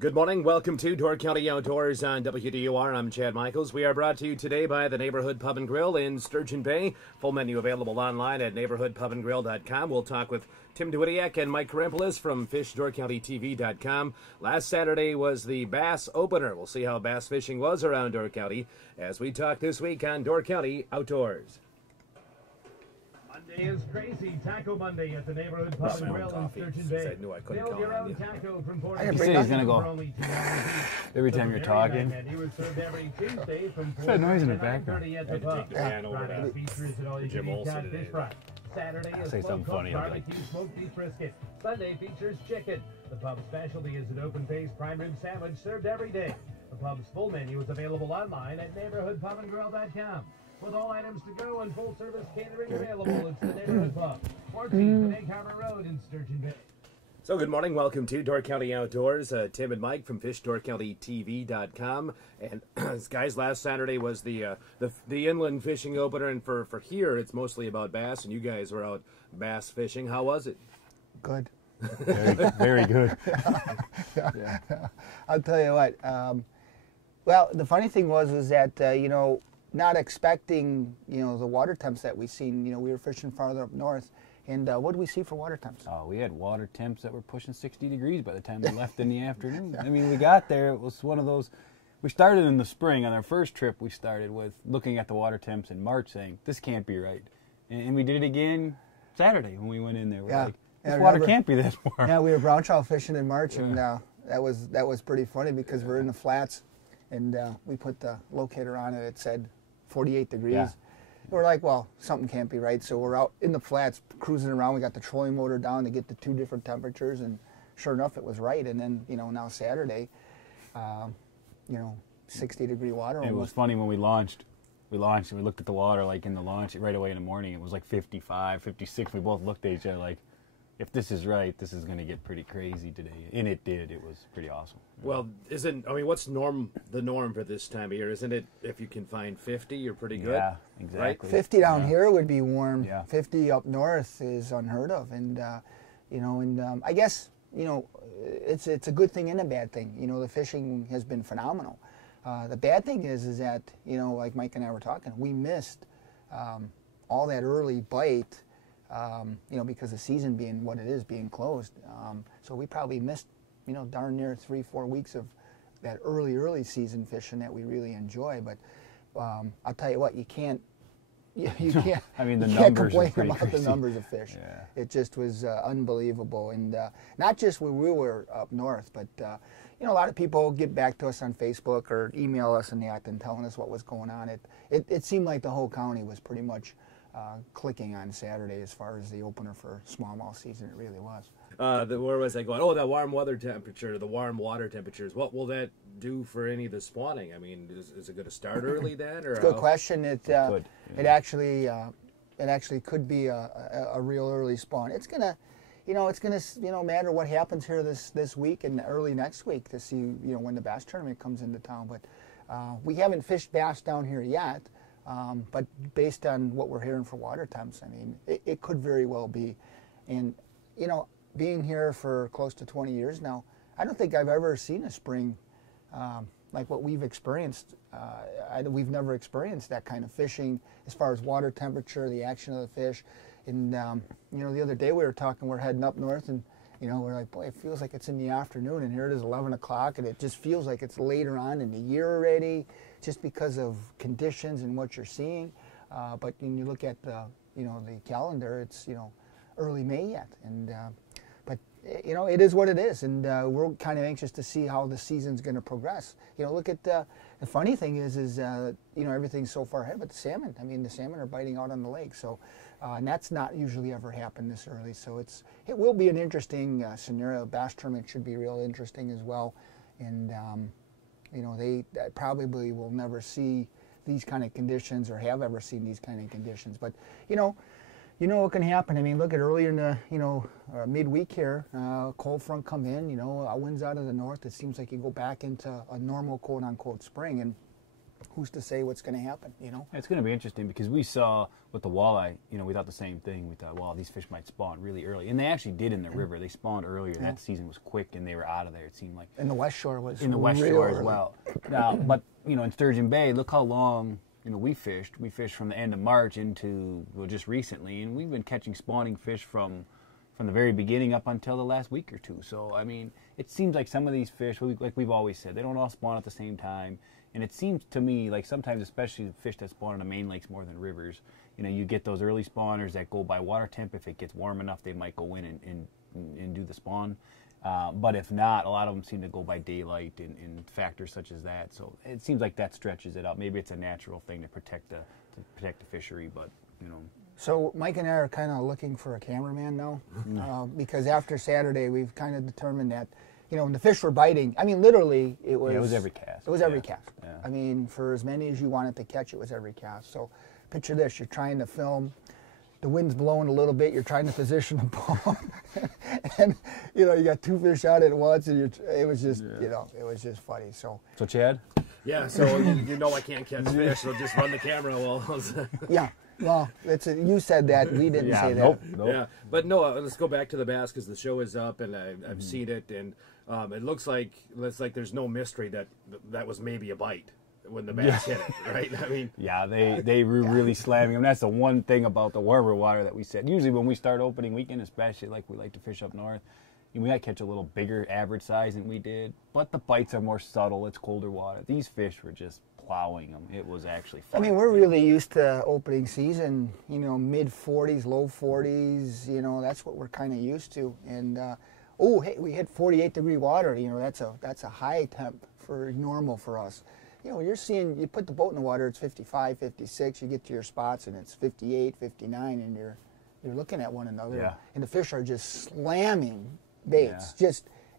Good morning. Welcome to Door County Outdoors on WDOR. I'm Chad Michaels. We are brought to you today by the Neighborhood Pub and Grill in Sturgeon Bay. Full menu available online at neighborhoodpubandgrill.com. We'll talk with Tim Dwidiak and Mike Karampolis from FishDoorCountyTV.com. Last Saturday was the bass opener. We'll see how bass fishing was around Door County as we talk this week on Door County Outdoors. Monday is crazy Taco Monday at the Neighborhood Pub and Grill in Sturgeon Bay. I knew I couldn't Build call your on own you. taco from I 4 can to bring 6 he's gonna go for only $2 each. every time you're talking. He was served every Tuesday from 4 that noise in to the background? 9:30 at I had the to pub. take the pan over Friday to features and all you Jim can eat Olsen catfish today. fry. Saturday is say something slow-cooked funny, I'll be like- barbecue smoked beef brisket. Sunday features chicken. The pub's specialty is an open-faced prime rib sandwich served every day. The pub's full menu is available online at neighborhoodpubandgrill.com. With all items to go and full-service catering available, it's the Neighborhood Pub, 14th Egg Harbor Road in Sturgeon Bay. So good morning. Welcome to Door County Outdoors. Tim and Mike from FishDoorCountyTV.com. And guys, last Saturday was the inland fishing opener, and for here it's mostly about bass. And you guys were out bass fishing. How was it? Good. Very good. Yeah. I'll tell you what. Well, the funny thing was that not expecting the water temps that we seen. We were fishing farther up north, and what did we see for water temps? Oh, we had water temps that were pushing 60 degrees by the time we left in the afternoon. I mean, we got there. It was one of those. We started in the spring. On our first trip, we started with looking at the water temps in March, saying this can't be right, and we did it again Saturday when we went in there. We're like, this water can't be this warm. Yeah, we were brown trout fishing in March, and that was pretty funny because we're in the flats, and we put the locator on it. It said 48 degrees. Yeah. We're like, well, something can't be right. So we're out in the flats cruising around. We got the trolling motor down to get the two different temperatures, and sure enough, it was right. And then now Saturday, 60-degree water. And it was funny when we launched and we looked at the water like in the launch right away in the morning. It was like 55, 56. We both looked at each other like, if this is right, this is going to get pretty crazy today. And it did. It was pretty awesome. Well, what's the norm for this time of year? Isn't it if you can find 50, you're pretty good? Yeah, exactly. Right? 50 down here would be warm. Yeah. 50 up north is unheard of, and I guess it's a good thing and a bad thing. The fishing has been phenomenal. The bad thing is that like Mike and I were talking, we missed all that early bite. Because the season being what it is, being closed. So we probably missed, darn near 3-4 weeks of that early season fishing that we really enjoy. But I'll tell you what, you can't. You can't. I mean, the you can't numbers are complain pretty about crazy. the numbers of fish. Yeah. It just was unbelievable, and not just when we were up north, but a lot of people get back to us on Facebook or email us and that and telling us what was going on. It seemed like the whole county was pretty much clicking on Saturday as far as the opener for smallmouth season. It really was. Where was I going? Oh, the warm water temperatures. What will that do for any of the spawning? I mean, is it going to start early then, or Good question. It could, it actually could be a real early spawn. It's gonna matter what happens here this week and early next week to see when the bass tournament comes into town. But we haven't fished bass down here yet. But based on what we're hearing for water temps, I mean, it could very well be. And, being here for close to 20 years now, I don't think I've ever seen a spring like what we've experienced. We've never experienced that kind of fishing as far as water temperature, the action of the fish. And, the other day we were talking, we're heading up north, and, we're like, boy, it feels like it's in the afternoon, and here it is 11 o'clock, and it just feels like it's later on in the year already, just because of conditions and what you're seeing. But when you look at the calendar, it's, early May yet. And, but, it is what it is, and we're kind of anxious to see how the season's going to progress. Look at the funny thing is everything's so far ahead, but the salmon, the salmon are biting out on the lake. So, and that's not usually ever happened this early. So it will be an interesting scenario. Bass tournament should be real interesting as well. And, they probably will never see these kind of conditions or have ever seen these kind of conditions. But, what can happen. I mean, look at earlier in the, midweek here, cold front come in, winds out of the north. It seems like you go back into a normal quote-unquote spring. And who's to say what's going to happen, you know? It's going to be interesting because we saw with the walleye, we thought the same thing. We thought, well, these fish might spawn really early. And they actually did in the river. They spawned earlier. Yeah. That season was quick, and they were out of there, it seemed like. And the West Shore was in the West Shore as well. But, in Sturgeon Bay, look how long, we fished. We fished from the end of March into, just recently. And we've been catching spawning fish from the very beginning up until the last week or two. So, it seems like some of these fish, like we've always said, they don't all spawn at the same time. And it seems to me like sometimes, especially the fish that spawn in the main lakes more than rivers, you get those early spawners that go by water temp. If it gets warm enough, they might go in and do the spawn. But if not, a lot of them seem to go by daylight and factors such as that. So it seems like that stretches it out. Maybe it's a natural thing to protect the fishery, but So Mike and I are kind of looking for a cameraman now, because after Saturday we've kind of determined that, when the fish were biting, literally it was. Yeah, it was every cast. It was every cast. Yeah. For as many as you wanted to catch, it was every cast. So picture this: you're trying to film, the wind's blowing a little bit, you're trying to position the boat, and you got two fish out at once, and it was just it was just funny. So Chad. Yeah, so I can't catch fish, so just run the camera while. Yeah. Well, you said that. We didn't say that. Nope. Yeah, but no. Let's go back to the bass because the show is up and I've seen it, and it looks like there's no mystery that was maybe a bite when the bass hit it, right? Yeah, they were really slamming them. That's the one thing about the warmer water that we said. Usually when we start opening weekend, especially like we like to fish up north, we might catch a little bigger average size than we did, but the bites are more subtle. It's colder water. These fish were just plowing them. It was actually fun. We're really used to opening season, mid 40s, low 40s, that's what we're kind of used to. And we hit 48-degree water, that's a high temp for normal for us. You're seeing, you put the boat in the water, it's 55, 56, you get to your spots and it's 58, 59, and you're looking at one another. Yeah. And the fish are just slamming baits. Yeah.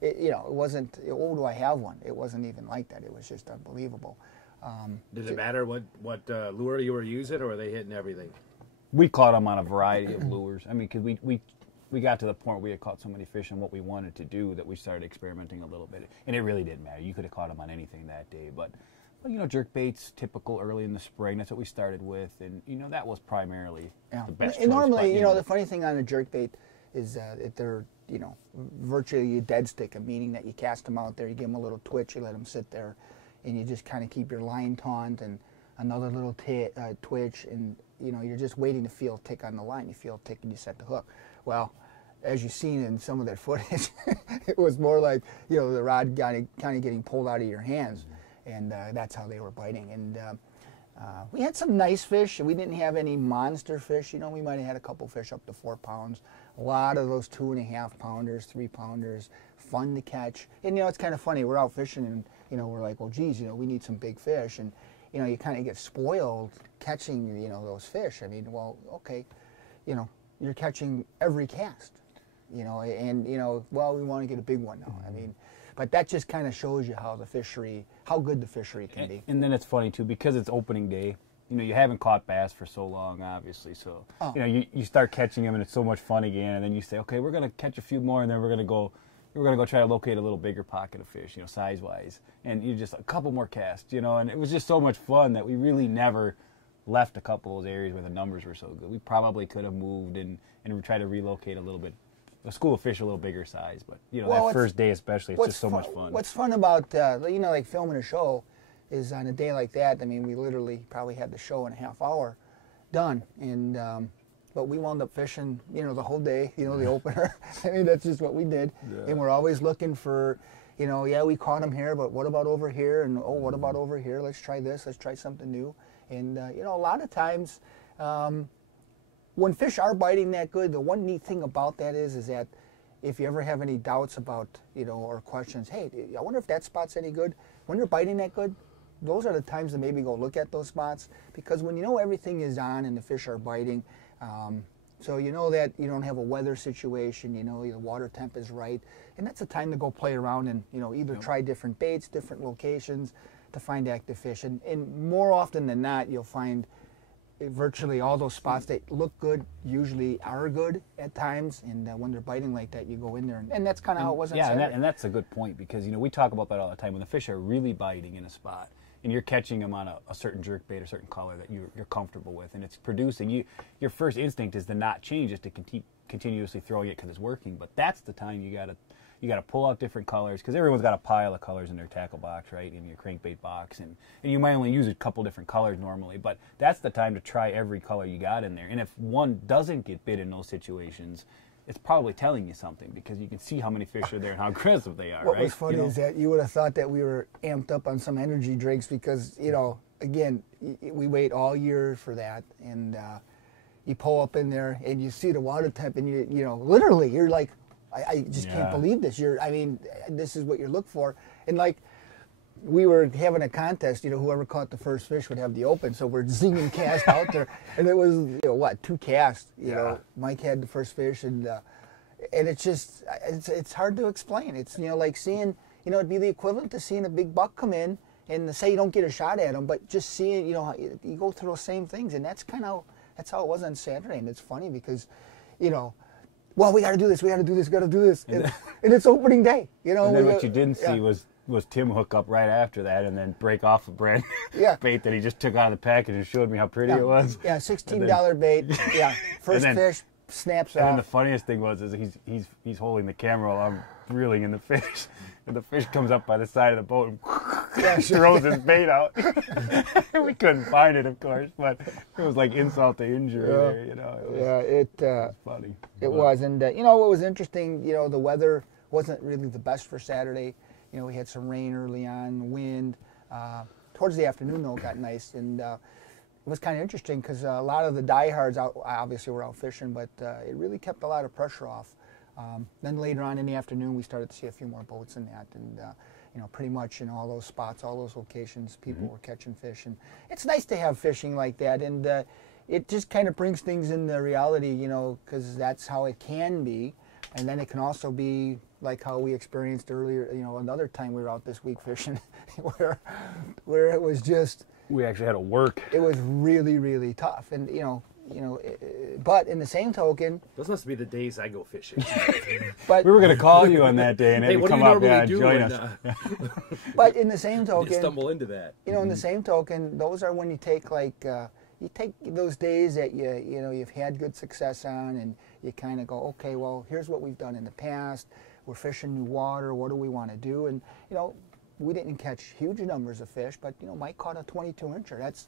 It wasn't, oh, do I have one? It wasn't even like that. It was just unbelievable. Did it matter what lure you were using, or were they hitting everything? We caught them on a variety of lures. Because we got to the point where we had caught so many fish on what we wanted to do that we started experimenting a little bit. And it really didn't matter. You could have caught them on anything that day. But jerk baits, typical early in the spring. That's what we started with. And, that was primarily the best choice. Normally, the funny thing on a jerk bait is that they're, virtually a dead stick, meaning that you cast them out there, you give them a little twitch, you let them sit there, and you just kind of keep your line taut and another little twitch, and you're just waiting to feel a tick on the line. You feel a tick and you set the hook. Well, as you've seen in some of that footage, it was more like the rod kind of getting pulled out of your hands, and that's how they were biting. And we had some nice fish. We didn't have any monster fish. We might have had a couple fish up to 4 pounds. A lot of those 2.5 pounders, 3 pounders, fun to catch. And it's kind of funny. We're out fishing and we're like, well, geez, we need some big fish, and you kind of get spoiled catching those fish. Well, okay, you're catching every cast, and well, we want to get a big one now. But that just kind of shows you how good the fishery can be. And then it's funny too, because it's opening day. You haven't caught bass for so long, obviously. So you start catching them, and it's so much fun again. And then you say, okay, we're gonna catch a few more, and then we're gonna go try to locate a little bigger pocket of fish, size-wise. And you just a couple more casts, and it was just so much fun that we really never left a couple of those areas where the numbers were so good. We probably could have moved and try to relocate a school of fish a little bigger size. But, that first day especially, it's just so much fun. What's fun about, like filming a show is on a day like that, we literally probably had the show in a half hour done. And but we wound up fishing, the whole day, the opener. That's just what we did. Yeah. And we're always looking for, we caught them here, but what about over here? And, what about over here? Let's try this. Let's try something new. And, a lot of times when fish are biting that good, the one neat thing about that is that if you ever have any doubts about, or questions, hey, I wonder if that spot's any good. When they're biting that good, those are the times to maybe go look at those spots, because when everything is on and the fish are biting, so that you don't have a weather situation, the water temp is right, and that's the time to go play around and either try different baits, different locations to find active fish. And more often than not, you'll find virtually all those spots that look good usually are good at times, and when they're biting like that, you go in there, and that's kind of how it was. Yeah, and that's a good point, because we talk about that all the time. When the fish are really biting in a spot, and you're catching them on a certain jerk bait, a certain color that you're comfortable with, and it's producing. Your first instinct is to not change, just to continuously throwing it because it's working. But that's the time you gotta pull out different colors, because everyone's got a pile of colors in their tackle box, right, in your crankbait box, and you might only use a couple different colors normally, but that's the time to try every color you got in there. And if one doesn't get bit in those situations, it's probably telling you something, because you can see how many fish are there and how aggressive they are. What right? was funny is that you would have thought that we were amped up on some energy drinks, because, again, we wait all year for that, and you pull up in there and you see the water temp, and literally you're like, I just can't believe this. This is what you look for. And like, we were having a contest, whoever caught the first fish would have the open. So we're zinging cast out there, and it was 2 casts. Mike had the first fish, and it's just it's hard to explain. It's like seeing it'd be the equivalent to seeing a big buck come in, and say you don't get a shot at him, but just seeing you go through those same things, and that's how it was on Saturday. And it's funny because well, we got to do this, we got to do this, and it's opening day. And then what you didn't see was Tim hook up right after that and then break off a brand bait that he just took out of the package and showed me how pretty it was. Yeah, $16 bait. Yeah, first fish snaps off. And then the funniest thing was he's holding the camera while I'm reeling in the fish, and the fish comes up by the side of the boat and throws his bait out. We couldn't find it, of course, but it was like insult to injury there. It was funny. It was, and what was interesting, the weather wasn't really the best for Saturday. We had some rain early on, wind. Towards the afternoon, though, it got nice, and it was kind of interesting because a lot of the diehards obviously were out fishing, but it really kept a lot of pressure off. Then later on in the afternoon, we started to see a few more boats in that, and pretty much in all those spots, all those locations, people were catching fish, and it's nice to have fishing like that, and it just kind of brings things into reality, because that's how it can be, and then it can also be like how we experienced earlier, another time we were out this week fishing, where it was just, we actually had to work. It was really, really tough, and but in the same token, those must be the days I go fishing. But we were going to call you on that day and have you come up and join us. But in the same token, you stumble into that. In the same token, those are when you take you take those days that you've had good success on, and you kind of go, okay, well, here's what we've done in the past. We're fishing new water. What do we want to do? And we didn't catch huge numbers of fish, but Mike caught a 22-incher. That's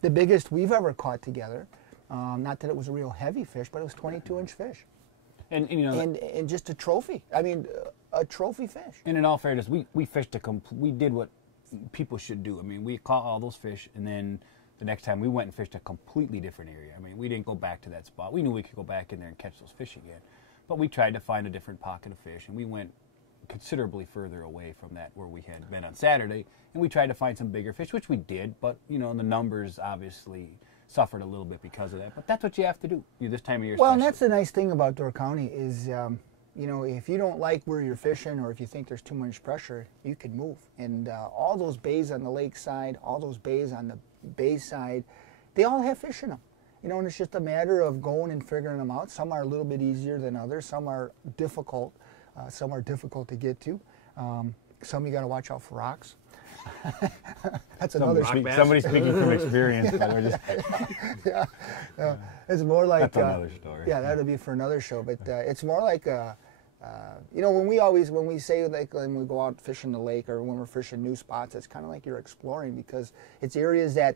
the biggest we've ever caught together. Not that it was a real heavy fish, but it was 22-inch fish. And just a trophy. I mean, a trophy fish. And in all fairness, we fished we did what people should do. I mean, we caught all those fish, and then the next time we went and fished a completely different area. I mean, we didn't go back to that spot. We knew we could go back in there and catch those fish again. But we tried to find a different pocket of fish, and we went considerably further away from that where we had been on Saturday, and we tried to find some bigger fish, which we did, but the numbers obviously suffered a little bit because of that. But that's what you have to do this time of year. Well, and that's the nice thing about Door County is, if you don't like where you're fishing, or if you think there's too much pressure, you can move. And all those bays on the lake side, all those bays on the bay side, they all have fish in them. And it's just a matter of going and figuring them out. Some are a little bit easier than others. Some are difficult. Some are difficult to get to. Some you got to watch out for rocks. That's another. Somebody speaking from experience. It's more like that's another story. Yeah, that'll be for another show. But it's more like when we say, like, when we go out fishing the lake or when we're fishing new spots, it's kind of like you're exploring, because it's areas that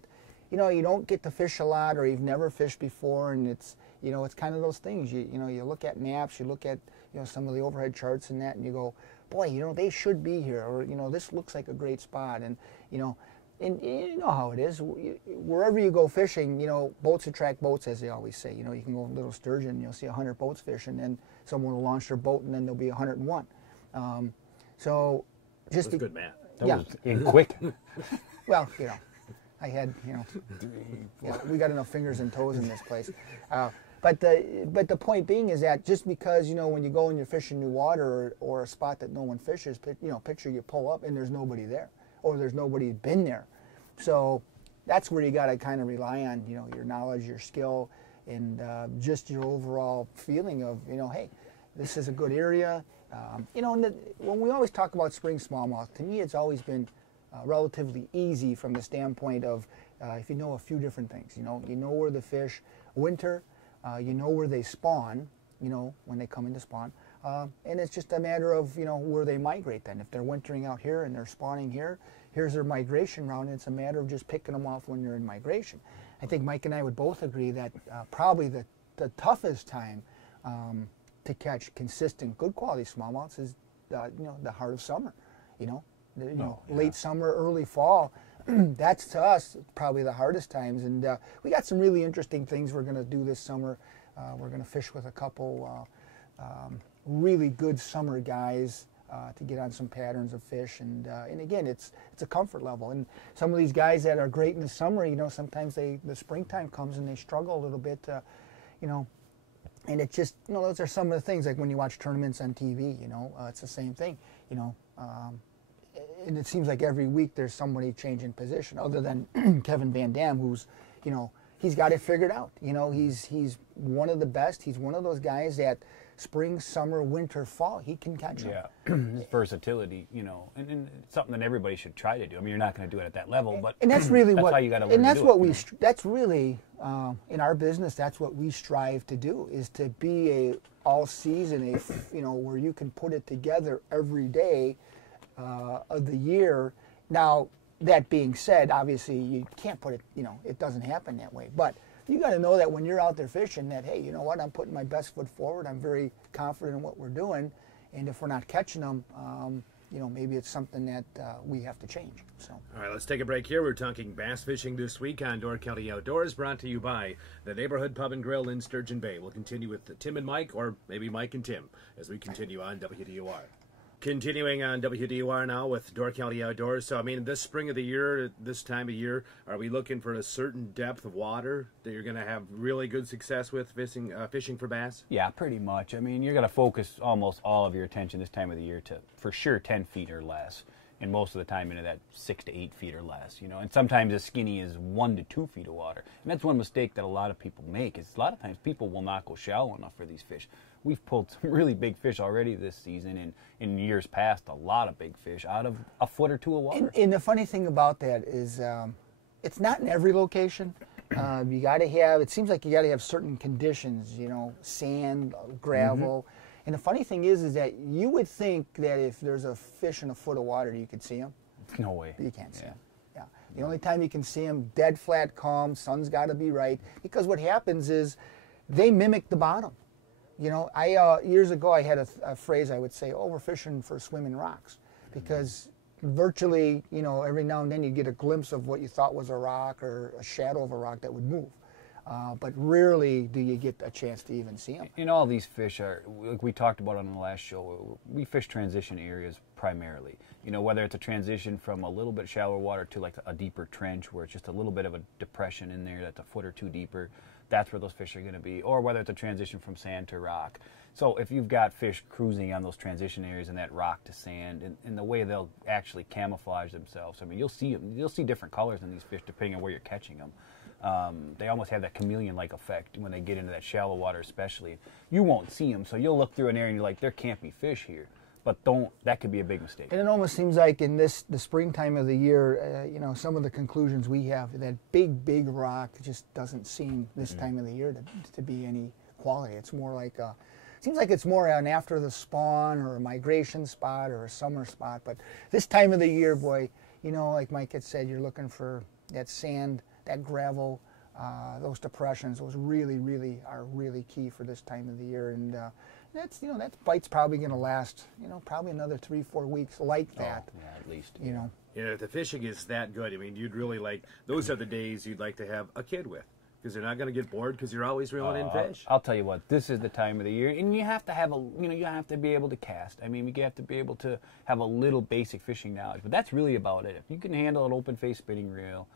you don't get to fish a lot, or you've never fished before, and it's it's kind of those things. You look at maps, you look at some of the overhead charts and that, and you go, boy, they should be here, or this looks like a great spot, and and you know how it is. Wherever you go fishing, boats attract boats, as they always say. You can go Little Sturgeon, and you'll see 100 boats fishing, and someone will launch their boat, and then there'll be 101. So just good math. That was in quick. Well, I had, we got enough fingers and toes in this place. But the point being is that just because, when you go and you're fishing new water or a spot that no one fishes, picture you pull up and there's nobody there, or there's nobody been there. So that's where you got to kind of rely on, your knowledge, your skill, and just your overall feeling of, hey, this is a good area. When we always talk about spring smallmouth, to me it's always been relatively easy from the standpoint of if you know a few different things. You know where the fish winter, you know where they spawn, when they come into spawn, and it's just a matter of where they migrate. Then if they're wintering out here and they're spawning here, here's their migration route, and it's a matter of just picking them off when they're in migration. I think Mike and I would both agree that probably the toughest time to catch consistent, good quality smallmouths is the heart of summer. Late summer, early fall. That's to us probably the hardest times, and we got some really interesting things we're going to do this summer. We're going to fish with a couple really good summer guys to get on some patterns of fish, and again, it's a comfort level. And some of these guys that are great in the summer, sometimes the springtime comes and they struggle a little bit, and it just, those are some of the things, like when you watch tournaments on TV, it's the same thing, and it seems like every week there's somebody changing position, other than Kevin Van Dam, who's, he's got it figured out. He's one of the best. He's one of those guys that spring, summer, winter, fall, he can catch them. Yeah, his versatility, and it's something that everybody should try to do. I mean, you're not going to do it at that level, but and that's really that's what how you got to learn and that's to do what it. that's really in our business. That's what we strive to do, is to be a all season, where you can put it together every day of the year. Now, that being said, obviously you can't put it. It doesn't happen that way, but you got to know that when you're out there fishing, that, hey, you know what, I'm putting my best foot forward. I'm very confident in what we're doing, and if we're not catching them, maybe it's something that we have to change. So, all right, let's take a break here. We're talking bass fishing this week on Door County Outdoors, brought to you by the Neighborhood Pub and Grill in Sturgeon Bay. We'll continue with Tim and Mike, or maybe Mike and Tim, as we continue on WDOR. Continuing on WDOR now with Door County Outdoors. So, I mean, this spring of the year, this time of year, are we looking for a certain depth of water that you're going to have really good success with fishing for bass? Yeah, pretty much. I mean, you're going to focus almost all of your attention this time of the year to, for sure, 10 feet or less, and most of the time into that 6 to 8 feet or less, and sometimes as skinny as 1 to 2 feet of water. And that's one mistake that a lot of people make, is a lot of times people will not go shallow enough for these fish. We've pulled some really big fish already this season, and in years past, a lot of big fish out of a foot or two of water. And the funny thing about that is it's not in every location. You got to have, it seems like you got to have certain conditions, sand, gravel. Mm-hmm. And the funny thing is that you would think that if there's a fish in a foot of water, you could see him. No way. You can't see him. Yeah. The only time you can see him, dead flat calm, sun's got to be right. Because what happens is they mimic the bottom. I years ago I had a phrase I would say, "Oh, we're fishing for swimming rocks," because virtually, every now and then you get a glimpse of what you thought was a rock or a shadow of a rock that would move. But rarely do you get a chance to even see them. And all these fish are, like we talked about on the last show, we fish transition areas primarily. Whether it's a transition from a little bit shallower water to like a deeper trench where it's just a little bit of a depression in there that's a foot or two deeper, that's where those fish are going to be. Or whether it's a transition from sand to rock. So if you've got fish cruising on those transition areas and that rock to sand, and the way they'll actually camouflage themselves, I mean, you'll see different colors in these fish depending on where you're catching them. They almost have that chameleon-like effect when they get into that shallow water especially. You won't see them, so you'll look through an area and you're like, there can't be fish here. But that could be a big mistake. And it almost seems like in the springtime of the year, some of the conclusions we have, that big rock just doesn't seem this time of the year to be any quality. It's more like seems like it's more an after the spawn or a migration spot or a summer spot. But this time of the year, boy, like Mike had said, you're looking for that sand, that gravel, those depressions. Those really are really key for this time of the year. And that bite's probably going to last, probably another 3-4 weeks like that. Oh, yeah, at least. If the fishing is that good, I mean, you'd really those are the days you'd like to have a kid with, because they're not going to get bored because you're always reeling in fish. I'll tell you what, this is the time of the year, and you have to have you have to be able to cast. I mean, you have to be able to have a little basic fishing knowledge, but that's really about it. If you can handle an open face spinning reel,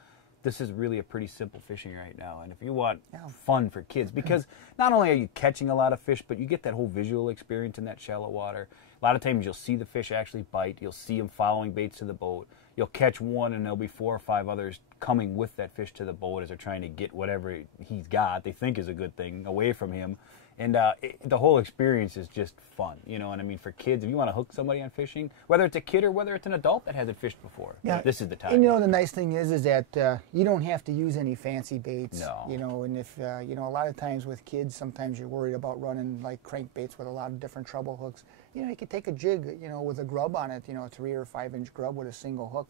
this is really a pretty simple fishing right now. And if you want fun for kids, because not only are you catching a lot of fish, but you get that whole visual experience in that shallow water. A lot of times you'll see the fish actually bite. You'll see them following baits to the boat. You'll catch one and there'll be 4 or 5 others coming with that fish to the boat as they're trying to get whatever he's got, they think is a good thing, away from him. And the whole experience is just fun, you know. And I mean, for kids, if you want to hook somebody on fishing, whether it's a kid or whether it's an adult that hasn't fished before, this is the time. And you know, the nice thing is that you don't have to use any fancy baits. No. You know, and if you know, a lot of times with kids, sometimes you're worried about running like crankbaits with a lot of different treble hooks. You know, you could take a jig, you know, with a grub on it, you know, a 3 or 5 inch grub with a single hook.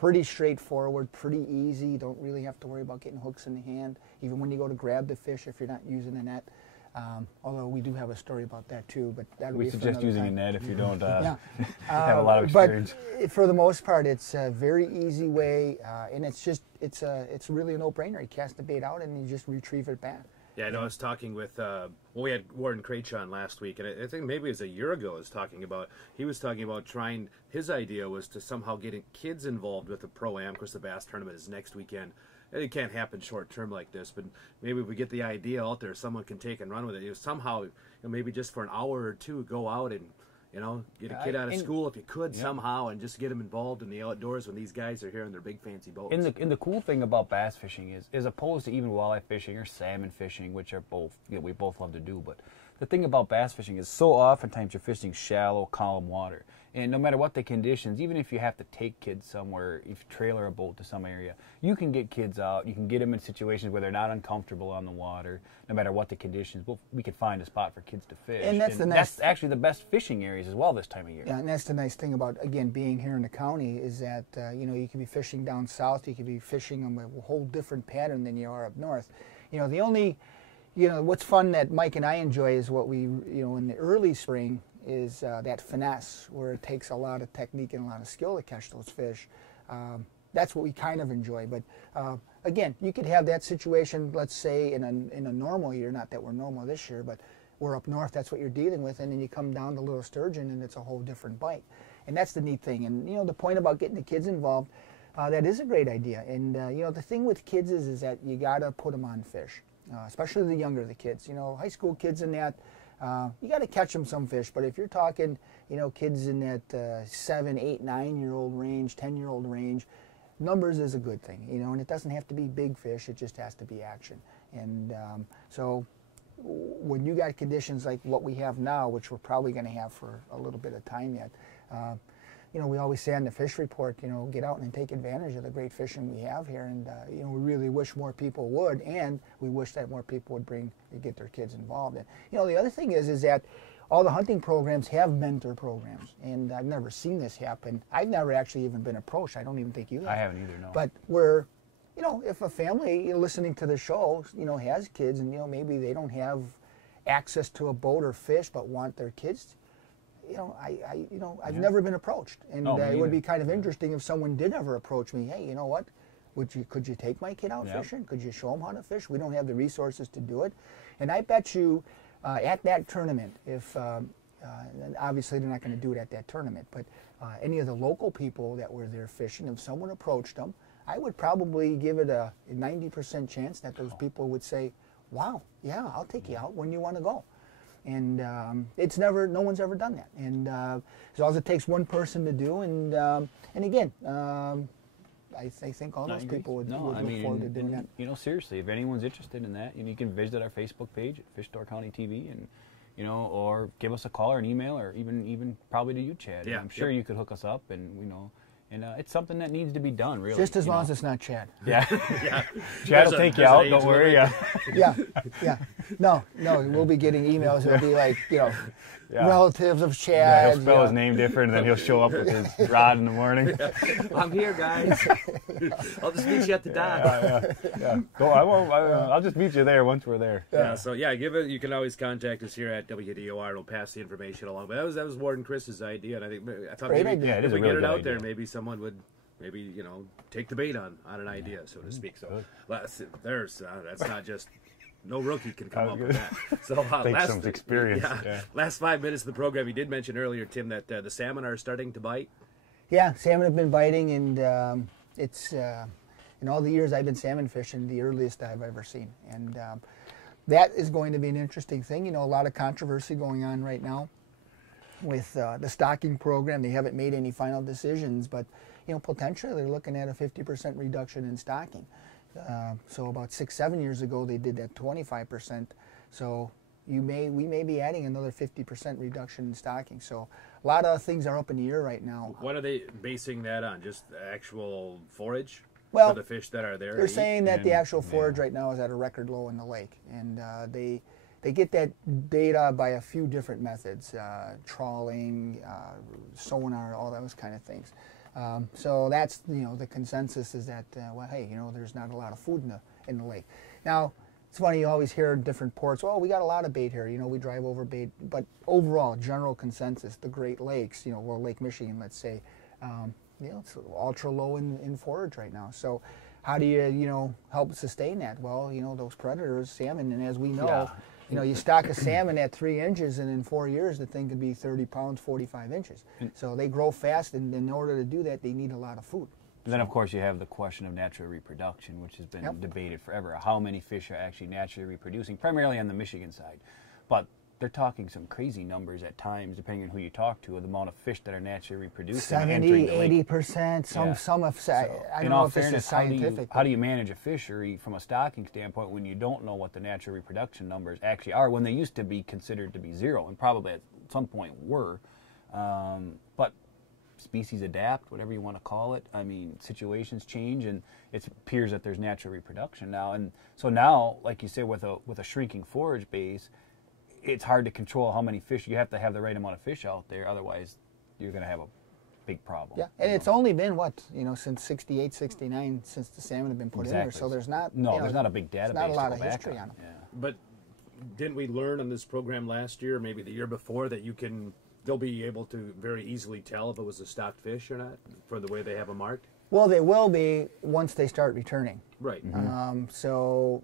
Pretty straightforward, pretty easy. You don't really have to worry about getting hooks in the hand, even when you go to grab the fish if you're not using a net. Although we do have a story about that too, but that we suggest using a net if you don't have a lot of experience. But for the most part, it's a very easy way, and it's really a no-brainer. You cast the bait out and you just retrieve it back. Yeah, I know. I was talking with, we had Warren Craich on last week, and I think maybe it was a year ago. He was talking about trying. His idea was to somehow get kids involved with the Pro-Am. Of course, the Bass Tournament is next weekend. It can't happen short term like this, but maybe if we get the idea out there, someone can take and run with it. You know, somehow, you know, maybe just for an hour or two, go out and, you know, get a kid out of school if you could somehow, and just get them involved in the outdoors when these guys are here in their big fancy boats. And the cool thing about bass fishing is, as opposed to even walleye fishing or salmon fishing, which are both, you know, we both love to do, but the thing about bass fishing is so oftentimes you're fishing shallow, calm water. And no matter what the conditions, even if you have to take kids somewhere, if you trailer a boat to some area, you can get kids out. You can get them in situations where they're not uncomfortable on the water, no matter what the conditions. We can find a spot for kids to fish. And that's actually the best fishing areas as well this time of year. Yeah, and that's the nice thing about, again, being here in the county is that, you know, you can be fishing down south. You can be fishing on a whole different pattern than you are up north. You know, the only, you know, what's fun that Mike and I enjoy is what we, you know, in the early spring, is that finesse, where it takes a lot of technique and a lot of skill to catch those fish. That's what we kind of enjoy. But again, you could have that situation, let's say, in a normal year. Not that we're normal this year, but we're up north. That's what you're dealing with, and then you come down to little sturgeon, and it's a whole different bite. And that's the neat thing. And you know, the point about getting the kids involved, that is a great idea. And you know, the thing with kids is that you gotta put them on fish, especially the younger the kids. You know, high school kids and that. You got to catch them some fish, but if you're talking, you know, kids in that 7, 8, 9-year-old range, 10-year-old range, numbers is a good thing, you know, and it doesn't have to be big fish, it just has to be action. And so when you got conditions like what we have now, which we're probably going to have for a little bit of time yet, you know, we always say on the fish report, you know, get out and take advantage of the great fishing we have here. And, you know, we really wish more people would, and we wish that more people would get their kids involved. And, you know, the other thing is that all the hunting programs have mentor programs. And I've never seen this happen. I've never actually even been approached. I don't even think you have. I haven't either, no. But we're, you know, if a family, you know, listening to the show, you know, has kids and, you know, maybe they don't have access to a boat or fish but want their kids, you know, I've never been approached, and it would be kind of interesting if someone did ever approach me. Hey, you know what? Could you take my kid out fishing? Could you show him how to fish? We don't have the resources to do it, and I bet you at that tournament, if and obviously they're not going to do it at that tournament, but any of the local people that were there fishing, if someone approached them, I would probably give it a 90% chance that those people would say, "Wow, yeah, I'll take you out when you want to go." And no one's ever done that. And as long as it takes one person to do, and again, I think all those people would look forward to doing that. You know, seriously, if anyone's interested in that, you can visit our Facebook page at Fishdoor County TV, and you know, or give us a call or an email, or even probably to you, Chad. Yeah, I'm sure you could hook us up, and you know. And it's something that needs to be done, really. Just as long as it's not Chad. Yeah. Chad will take you out, don't worry. Yeah. No, we'll be getting emails. It'll be like, you know, relatives of Chad. Yeah, he'll spell his name different, and then he'll show up with his rod in the morning. I'm here, guys. I'll just meet you at the dock. Yeah. I'll just meet you there once we're there. Yeah. So you can always contact us here at WDOR. We'll pass the information along. But that was Warden Chris's idea, and I thought maybe if we get it out there, maybe someone would you know, take the bait on an idea, so to speak. So that's not just. No rookie can come up with that. So takes some experience. Last 5 minutes of the program, you did mention earlier, Tim, that the salmon are starting to bite. Yeah, salmon have been biting, and it's in all the years I've been salmon fishing, the earliest I've ever seen. And that is going to be an interesting thing. You know, a lot of controversy going on right now with the stocking program. They haven't made any final decisions, but you know, potentially they're looking at a 50% reduction in stocking. So about 6-7 years ago, they did that 25%. So, we may be adding another 50% reduction in stocking. So a lot of things are up in the air right now. What are they basing that on? Just actual forage Well, for the fish that are there? They're to eat? saying that the actual forage right now is at a record low in the lake, and they get that data by a few different methods: trawling, sonar, all those kind of things. So that's the consensus is that well, hey, there's not a lot of food in the lake. Now it's funny, you always hear different ports. Oh, we got a lot of bait here. We drive over bait, but overall general consensus, the Great Lakes, well, Lake Michigan, let's say. It's ultra low in forage right now. So how do you, help sustain that? Well, those predators, salmon, and as we know, you stock a salmon at 3 inches, and in 4 years, the thing could be 30 pounds, 45 inches. So they grow fast, and in order to do that, they need a lot of food. And then, of course, you have the question of natural reproduction, which has been debated forever. How many fish are actually naturally reproducing, primarily on the Michigan side. But they're talking some crazy numbers at times, depending on who you talk to, of the amount of fish that are naturally reproducing. 70, 80%. Some have said, I don't know if this is scientific. How do you manage a fishery from a stocking standpoint when you don't know what the natural reproduction numbers actually are, when they used to be considered to be zero, and probably at some point were. But species adapt, whatever you want to call it. I mean, situations change, and it appears that there's natural reproduction now. And so now, like you say, with a shrinking forage base, it's hard to control how many fish. You have to have the right amount of fish out there, otherwise you're going to have a big problem. Yeah, and it's only been, since 68, 69, since the salmon have been put in there, so there's not... there's not a big database. There's not a lot of history on them. Yeah. But didn't we learn on this program last year, maybe the year before, that they'll be able to very easily tell if it was a stocked fish or not, for the way they have them marked? Well, they will be once they start returning. Right. So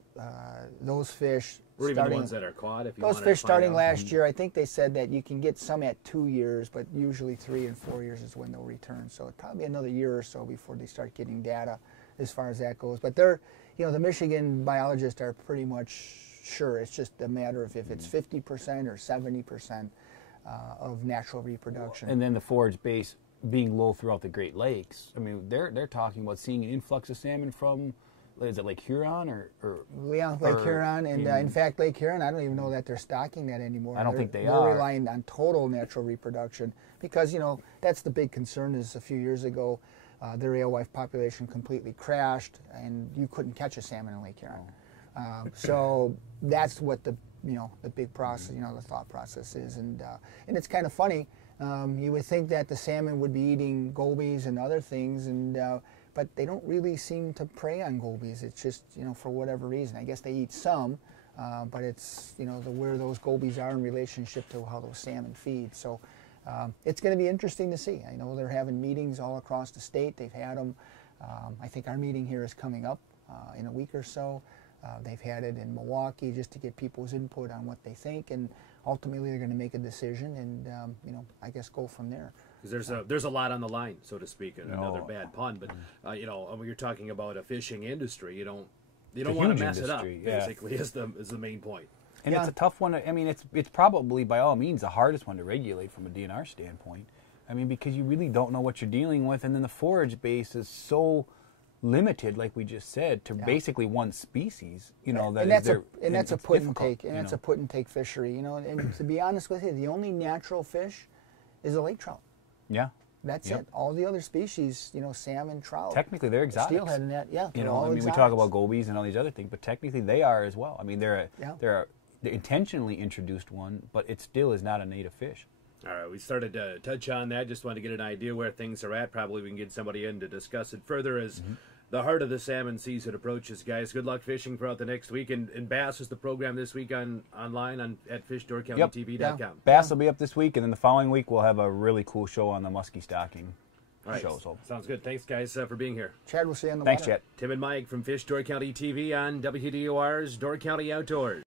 those fish... Or even the ones that are caught. Those fish starting last year, I think they said that you can get some at 2 years, but usually 3 and 4 years is when they'll return. So it'll probably be another year or so before they start getting data as far as that goes. But they're, the Michigan biologists are pretty much sure. It's just a matter of if it's 50% or 70% of natural reproduction. And then the forage base being low throughout the Great Lakes. I mean, they're talking about seeing an influx of salmon from... Is it Lake Huron or yeah, Lake Huron, and in fact, Lake Huron, I don't even know that they're stocking that anymore. I don't think they are. They're relying on total natural reproduction because that's the big concern. Is a few years ago, their alewife population completely crashed, and you couldn't catch a salmon in Lake Huron. So that's what the big process, the thought process is, and it's kind of funny. You would think that the salmon would be eating gobies and other things, but they don't really seem to prey on gobies. It's just, for whatever reason. I guess they eat some, but it's, where those gobies are in relationship to how those salmon feed. So it's going to be interesting to see. I know they're having meetings all across the state. They've had them. I think our meeting here is coming up in a week or so. They've had it in Milwaukee just to get people's input on what they think, and ultimately they're going to make a decision and, I guess go from there. Because there's a lot on the line, so to speak. Another bad pun, but when you're talking about a fishing industry, you don't want to mess it up. Basically, is the main point. And it's a tough one. I mean, it's probably by all means the hardest one to regulate from a DNR standpoint. I mean, because you really don't know what you're dealing with, and then the forage base is so limited, like we just said, to basically one species. That's a put and take, and that's a put and take fishery. And to be honest with you, the only natural fish is a lake trout. Yeah. That's it. All the other species, salmon, trout. Technically, they're exotic. Steelhead and that, yeah. I mean, we talk about gobies and all these other things, but technically they are as well. I mean, they're intentionally introduced one, but it still is not a native fish. All right, we started to touch on that. Just wanted to get an idea where things are at. Probably we can get somebody in to discuss it further as the heart of the salmon season approaches, guys. Good luck fishing throughout the next week. And Bass is the program this week online at fishdoorcountytv.com. Yep. Bass will be up this week, and then the following week we'll have a really cool show on the muskie stocking show. So. Sounds good. Thanks, guys, for being here. Chad, we'll see you on the Thanks, water. Chad. Tim and Mike from Fish Door County TV on WDOR's Door County Outdoors.